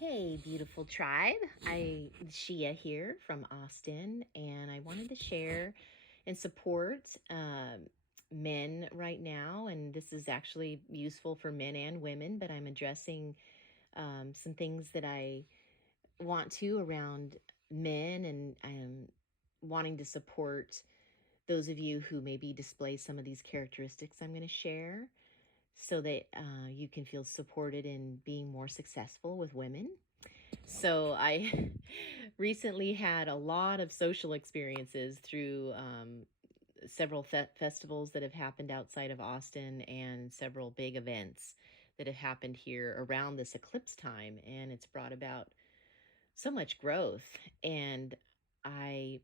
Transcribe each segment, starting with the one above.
Hey, beautiful tribe. Sheea here from Austin, and I wanted to share and support men right now. And this is actually useful for men and women, but I'm addressing some things that I want to around men, and I'm wanting to support those of you who maybe display some of these characteristics I'm going to share so that you can feel supported in being more successful with women. So I recently had a lot of social experiences through several festivals that have happened outside of Austin and several big events that have happened here around this eclipse time. And it's brought about so much growth. And I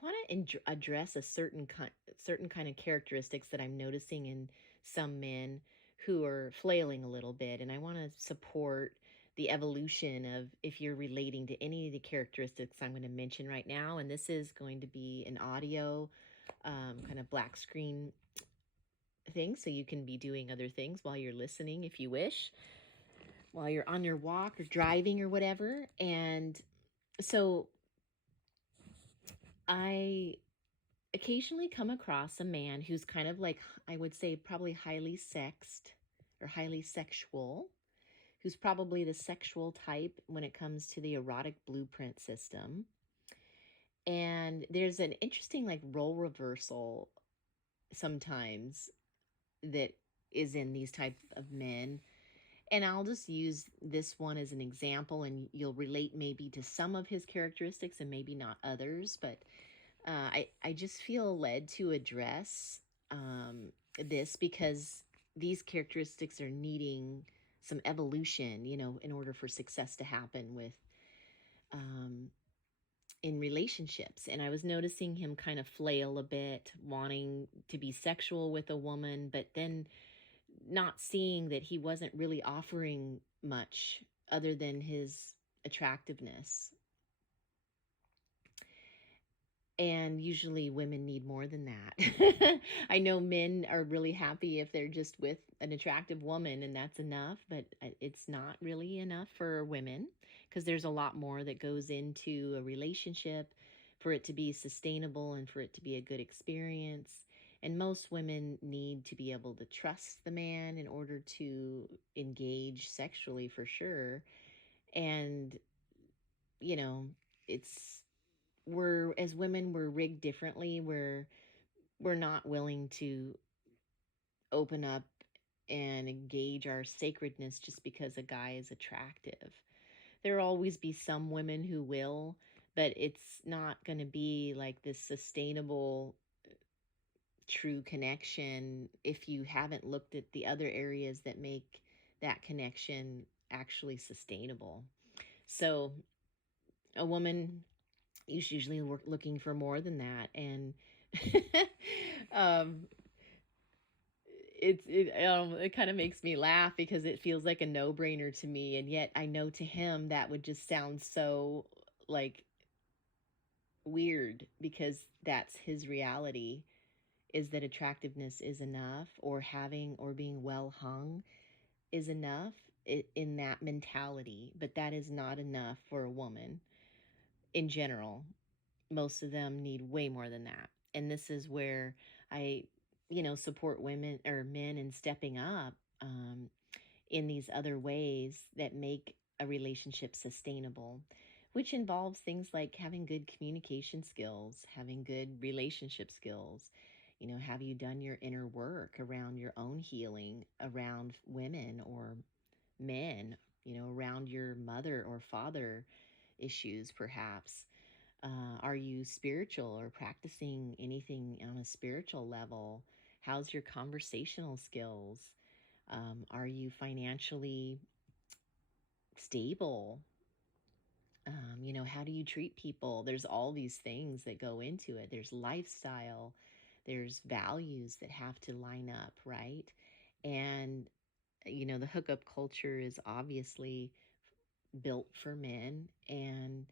want to address a certain kind of characteristics that I'm noticing in some men who are flailing a little bit, and I want to support the evolution of if you're relating to any of the characteristics I'm going to mention right now. And this is going to be an audio kind of black screen thing, so you can be doing other things while you're listening if you wish, while you're on your walk or driving or whatever. And so I occasionally come across a man who's kind of like, I would say, probably highly sexed or highly sexual, who's probably the sexual type when it comes to the erotic blueprint system. And there's an interesting like role reversal sometimes that is in these type of men. And I'll just use this one as an example, and you'll relate maybe to some of his characteristics and maybe not others, but I just feel led to address this because these characteristics are needing some evolution, in order for success to happen with um, in relationships. And I was noticing him kind of flail a bit, wanting to be sexual with a woman, but then not seeing that he wasn't really offering much other than his attractiveness. And usually women need more than that. I know men are really happy if they're just with an attractive woman and that's enough, but it's not really enough for women because there's a lot more that goes into a relationship for it to be sustainable and for it to be a good experience. And most women need to be able to trust the man in order to engage sexually for sure. And, you know, it's we're as women we're rigged differently. We're not willing to open up and engage our sacredness just because a guy is attractive. There'll always be some women who will, but it's not going to be like this sustainable true connection if you haven't looked at the other areas that make that connection actually sustainable. So a woman is usually looking for more than that. And um it kind of makes me laugh because it feels like a no-brainer to me, and yet I know to him that would just sound so like weird because that's his reality, is that attractiveness is enough, or having or being well hung is enough in that mentality, but that is not enough for a woman in general. Most of them need way more than that. And this is where I, support women or men in stepping up in these other ways that make a relationship sustainable, which involves things like having good communication skills, having good relationship skills. Have you done your inner work around your own healing, around women or men, around your mother or father issues, perhaps? Are you spiritual or practicing anything on a spiritual level? How's your conversational skills? Are you financially stable? How do you treat people? There's all these things that go into it. There's lifestyle, there's values that have to line up, right? And, the hookup culture is obviously built for men. And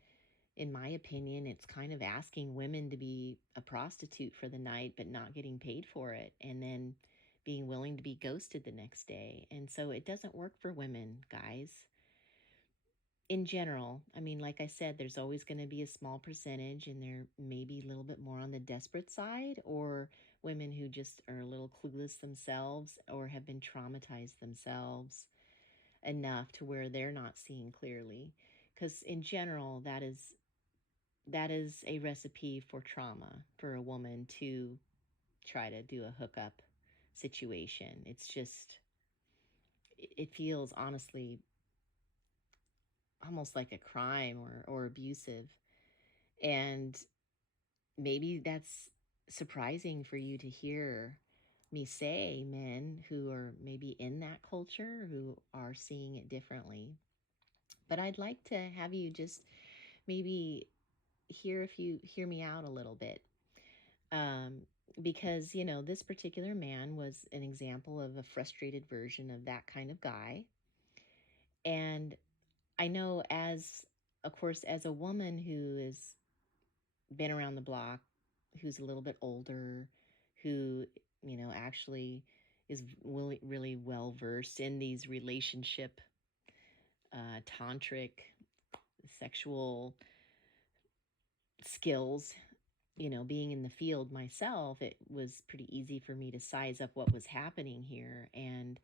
in my opinion, it's kind of asking women to be a prostitute for the night, but not getting paid for it, and then being willing to be ghosted the next day. And so it doesn't work for women, guys. in general, I mean, like I said, there's always going to be a small percentage, and they're maybe a little bit more on the desperate side, or women who just are a little clueless themselves or have been traumatized themselves enough to where they're not seeing clearly. Because in general, that is a recipe for trauma for a woman to try to do a hookup situation. It's just, it feels honestly almost like a crime or abusive. And maybe that's surprising for you to hear me say, men who are maybe in that culture who are seeing it differently. But I'd like to have you just maybe hear, if you hear me out a little bit. Um, because, this particular man was an example of a frustrated version of that kind of guy. And I know, of course, as a woman who has been around the block, who's a little bit older, who, actually is really, really well versed in these relationship, tantric, sexual skills, being in the field myself, it was pretty easy for me to size up what was happening here. And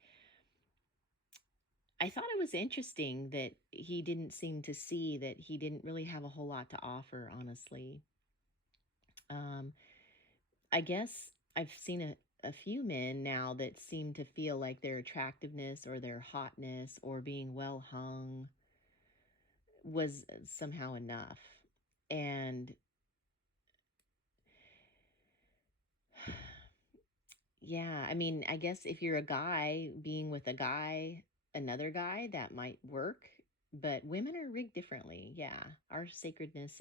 I thought it was interesting that he didn't seem to see that he didn't really have a whole lot to offer, honestly. Um, I guess I've seen a few men now that seem to feel like their attractiveness or their hotness or being well hung was somehow enough. And yeah, I mean, I guess if you're a guy being with a guy, another guy, that might work. But women are rigged differently. Yeah, our sacredness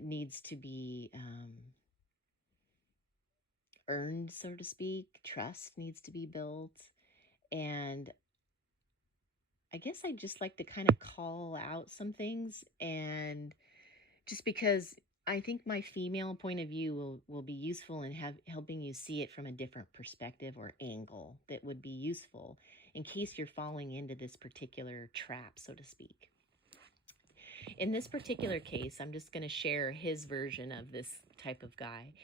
needs to be earned, so to speak. Trust needs to be built. And I guess I just like to kind of call out some things, and just because I think my female point of view will be useful in helping you see it from a different perspective or angle that would be useful in case you're falling into this particular trap, so to speak. In this particular case, I'm just going to share his version of this type of guy,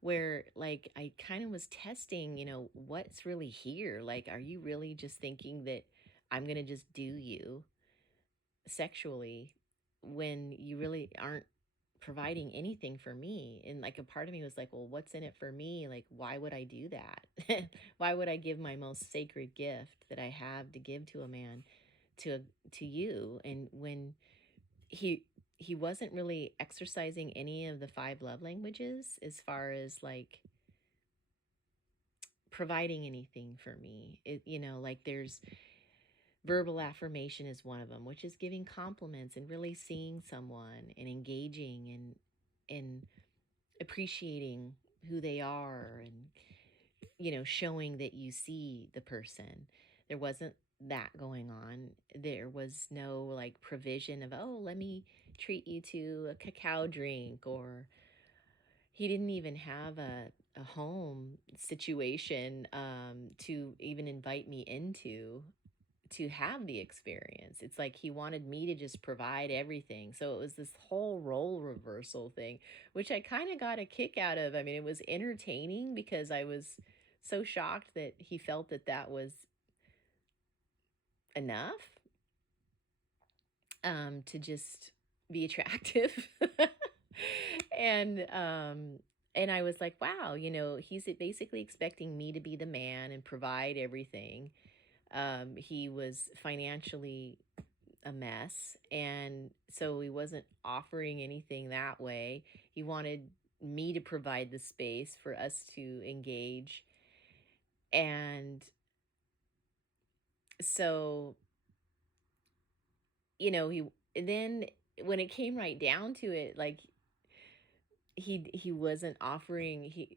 where like I kind of was testing, what's really here? Like, are you really just thinking that I'm going to just do you sexually when you really aren't providing anything for me? And like a part of me was like, well, what's in it for me? Like, why would I do that? Why would I give my most sacred gift that I have to give to a man to you? And when he he wasn't really exercising any of the five love languages as far as like providing anything for me. Like there's verbal affirmation is one of them, which is giving compliments and really seeing someone and engaging and appreciating who they are, and showing that you see the person. There wasn't that going on. There was no like provision of, oh, let me treat you to a cacao drink, or he didn't even have a home situation to even invite me into to have the experience. It's like he wanted me to just provide everything. So it was this whole role reversal thing, which I kind of got a kick out of. I mean, it was entertaining because I was so shocked that he felt that that was enough to just be attractive. and and I was like, wow, he's basically expecting me to be the man and provide everything. He was financially a mess, and so he wasn't offering anything that way. He wanted me to provide the space for us to engage. And so, he then when it came right down to it, like he wasn't offering. He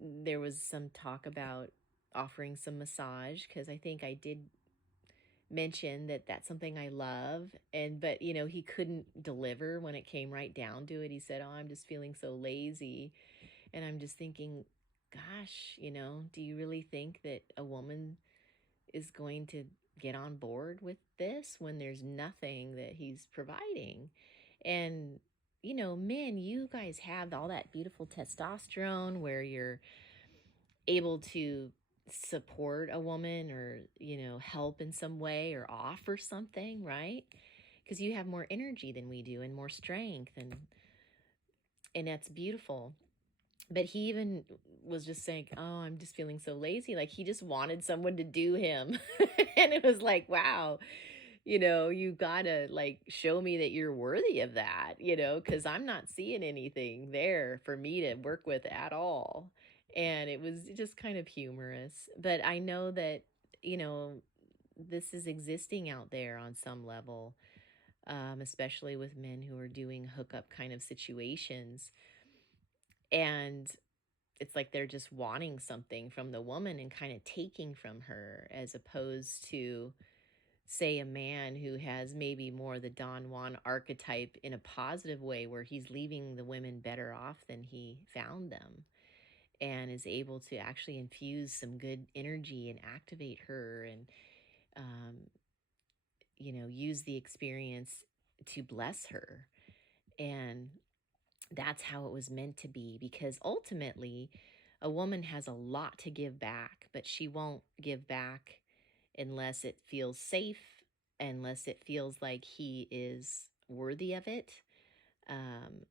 There was some talk about offering some massage, because I think I did mention that that's something I love. And but he couldn't deliver when it came right down to it. He said, "Oh, I'm just feeling so lazy." And I'm just thinking, gosh, do you really think that a woman is going to get on board with this when there's nothing that he's providing? And, men, you guys have all that beautiful testosterone where you're able to support a woman or, help in some way or offer something, right? Because you have more energy than we do and more strength, and that's beautiful. But he even was just saying, "Oh, I'm just feeling so lazy." Like he just wanted someone to do him. And it was like, wow, you gotta like show me that you're worthy of that, because I'm not seeing anything there for me to work with at all. And it was just kind of humorous. But I know that, you know, this is existing out there on some level, especially with men who are doing hookup kind of situations. And it's like they're just wanting something from the woman and kind of taking from her, as opposed to, say, a man who has maybe more the Don Juan archetype in a positive way, where he's leaving the women better off than he found them, and is able to actually infuse some good energy and activate her, and um, use the experience to bless her. And that's how it was meant to be, because ultimately a woman has a lot to give back, but she won't give back unless it feels safe, unless it feels like he is worthy of it. um,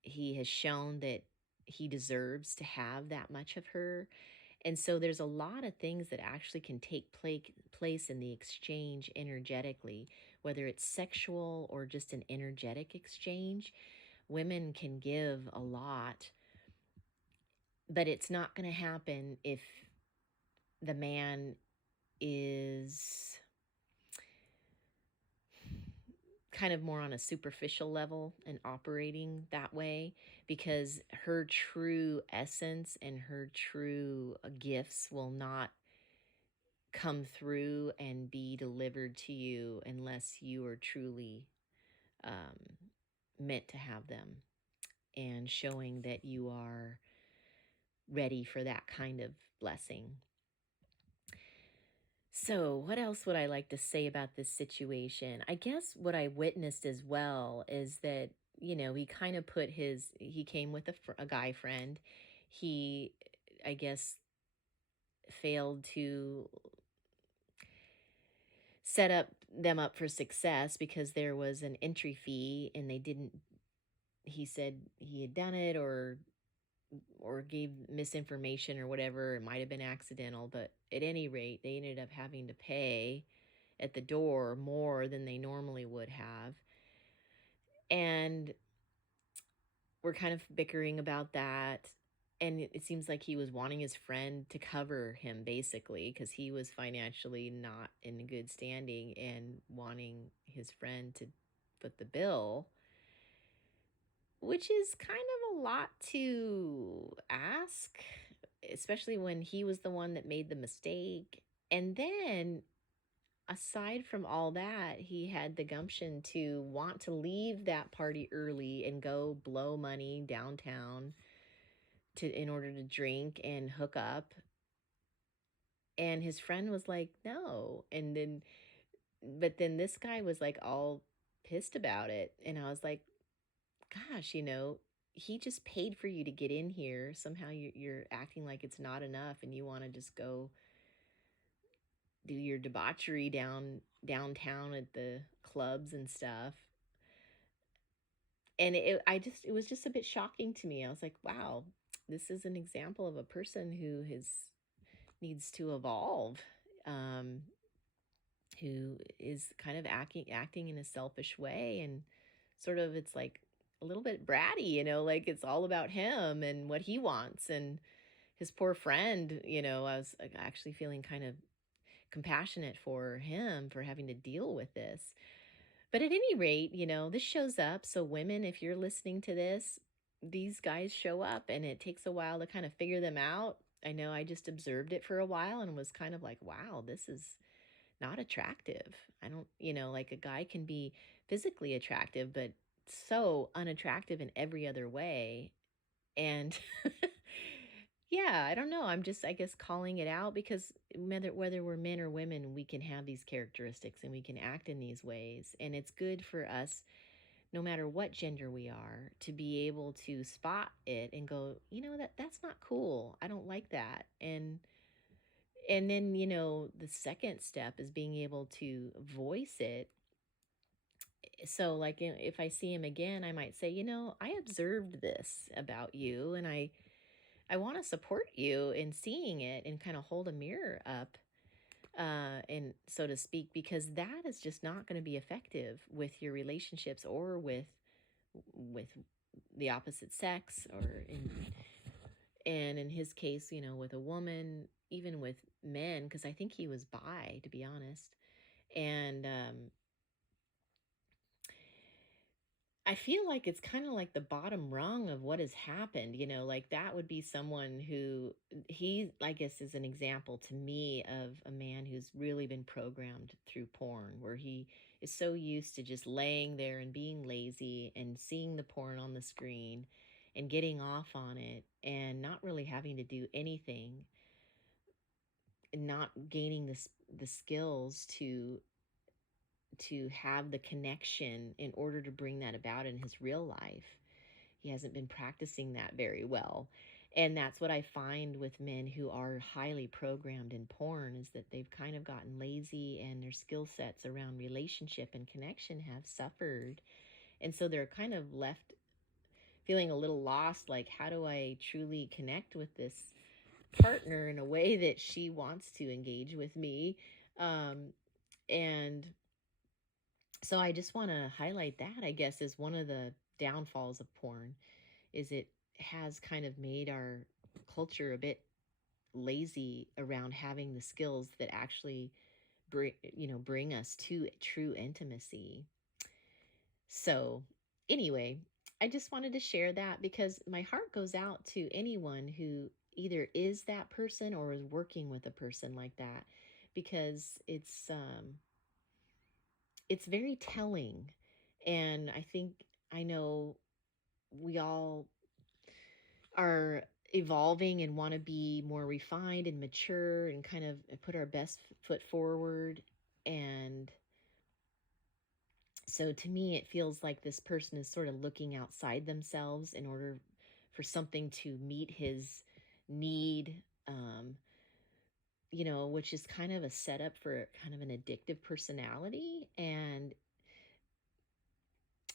he has shown that he deserves to have that much of her. And so there's a lot of things that actually can take place in the exchange energetically, whether it's sexual or just an energetic exchange. Women can give a lot, but it's not going to happen if the man is kind of more on a superficial level and operating that way, because her true essence and her true gifts will not come through and be delivered to you unless you are truly um, meant to have them, and showing that you are ready for that kind of blessing. So, what else would I like to say about this situation? I guess what I witnessed as well is that, he kind of he came with a guy friend. He, I guess, failed to set them up for success because there was an entry fee, and they didn't, he said he had done it, or gave misinformation or whatever. It might have been accidental, but at any rate, they ended up having to pay at the door more than they normally would have. And we're kind of bickering about that. And it seems like he was wanting his friend to cover him, basically, because he was financially not in good standing, and wanting his friend to foot the bill, which is kind of a lot to ask, especially when he was the one that made the mistake. And then, aside from all that, he had the gumption to want to leave that party early and go blow money downtown in order to drink and hook up. And his friend was like, "No." But then this guy was like all pissed about it. And I was like, gosh, he just paid for you to get in here. Somehow you're acting like it's not enough, and you want to just go do your debauchery downtown at the clubs and stuff. And it was just a bit shocking to me. I was like, wow, this is an example of a person who needs to evolve, um, who is kind of acting in a selfish way, and sort of, it's like a little bit bratty, like it's all about him and what he wants. And his poor friend, I was actually feeling kind of compassionate for him for having to deal with this. But at any rate, this shows up. So, women, if you're listening to this, these guys show up, and it takes a while to kind of figure them out. I know I just observed it for a while and was kind of like, wow, this is not attractive. I don't, like, a guy can be physically attractive, but so unattractive in every other way. And, Yeah, I don't know. I'm just, I guess, calling it out because whether we're men or women, we can have these characteristics and we can act in these ways. And it's good for us, no matter what gender we are, to be able to spot it and go, that's not cool. I don't like that. And then, the second step is being able to voice it. So like if I see him again, I might say, I observed this about you, and I want to support you in seeing it and kind of hold a mirror up, and so to speak, because that is just not going to be effective with your relationships or with the opposite sex, or and in his case, with a woman, even with men, because I think he was bi, to be honest. And I feel like it's kind of like the bottom rung of what has happened, like that would be someone who he, I guess, is an example to me of a man who's really been programmed through porn, where he is so used to just laying there and being lazy and seeing the porn on the screen and getting off on it and not really having to do anything and not gaining the skills to have the connection in order to bring that about in his real life. He hasn't been practicing that very well. And that's what I find with men who are highly programmed in porn, is that they've kind of gotten lazy and their skill sets around relationship and connection have suffered. And so they're kind of left feeling a little lost, like, how do I truly connect with this partner in a way that she wants to engage with me? And so I just want to highlight that, I guess, as one of the downfalls of porn, is it has kind of made our culture a bit lazy around having the skills that actually bring us to true intimacy. So anyway, I just wanted to share that because my heart goes out to anyone who either is that person or is working with a person like that, because it's very telling. And I know we all are evolving and want to be more refined and mature and kind of put our best foot forward. And so to me, it feels like this person is sort of looking outside themselves in order for something to meet his need, which is kind of a setup for kind of an addictive personality. And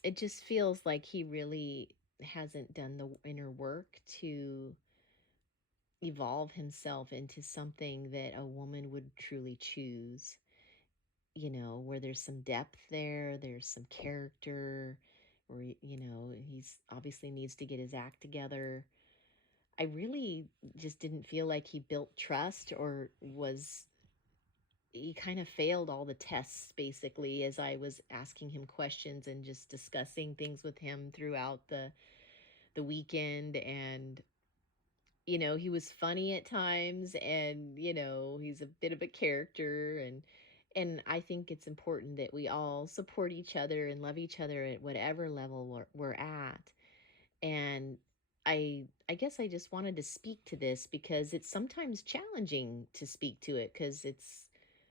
it just feels like he really hasn't done the inner work to evolve himself into something that a woman would truly choose, where there's some depth there, there's some character, where, he's obviously needs to get his act together. I really just didn't feel like he built trust, or he kind of failed all the tests basically, as I was asking him questions and just discussing things with him throughout the weekend. And he was funny at times, and he's a bit of a character. And I think it's important that we all support each other and love each other at whatever level we're at. And I guess I just wanted to speak to this because it's sometimes challenging to speak to it, because it's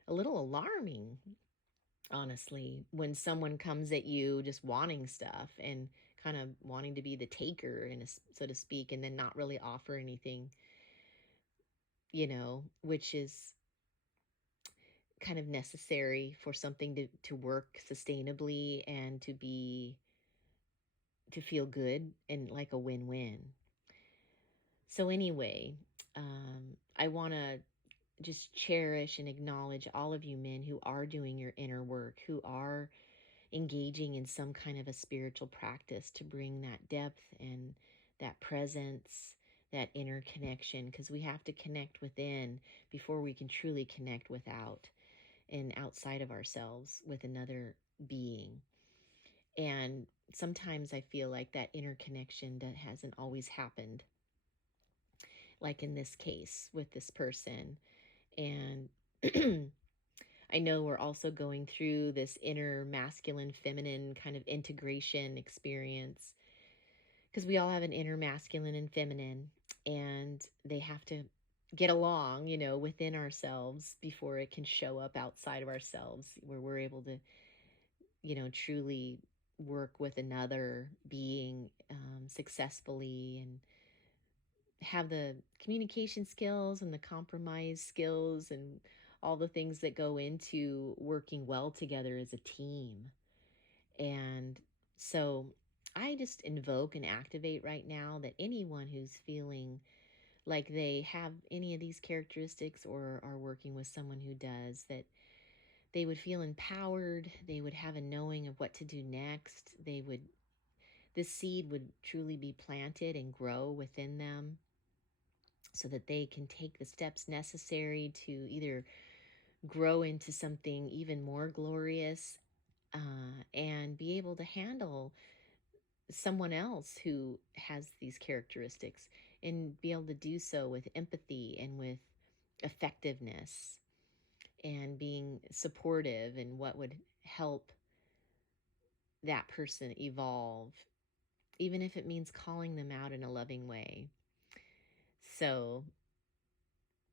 a little alarming, honestly, when someone comes at you just wanting stuff and kind of wanting to be the taker, so to speak, and then not really offer anything, which is kind of necessary for something to work sustainably and to feel good and like a win-win. So anyway, I want to just cherish and acknowledge all of you men who are doing your inner work, who are engaging in some kind of a spiritual practice to bring that depth and that presence, that inner connection, because we have to connect within before we can truly connect without and outside of ourselves with another being. And sometimes I feel like that inner connection that hasn't always happened, like in this case with this person. And I know we're also going through this inner masculine feminine kind of integration experience, because we all have an inner masculine and feminine. and they have to get along, within ourselves before it can show up outside of ourselves, where we're able to, truly work with another being successfully, and have the communication skills and the compromise skills and all the things that go into working well together as a team. And so I just invoke and activate right now that anyone who's feeling like they have any of these characteristics or are working with someone who does, that they would feel empowered, they would have a knowing of what to do next. This seed would truly be planted and grow within them, so that they can take the steps necessary to either grow into something even more glorious, and be able to handle someone else who has these characteristics, and be able to do so with empathy and with effectiveness, and being supportive in what would help that person evolve, even if it means calling them out in a loving way. So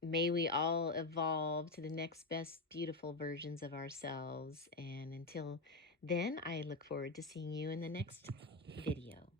may we all evolve to the next best beautiful versions of ourselves. And until then, I look forward to seeing you in the next video.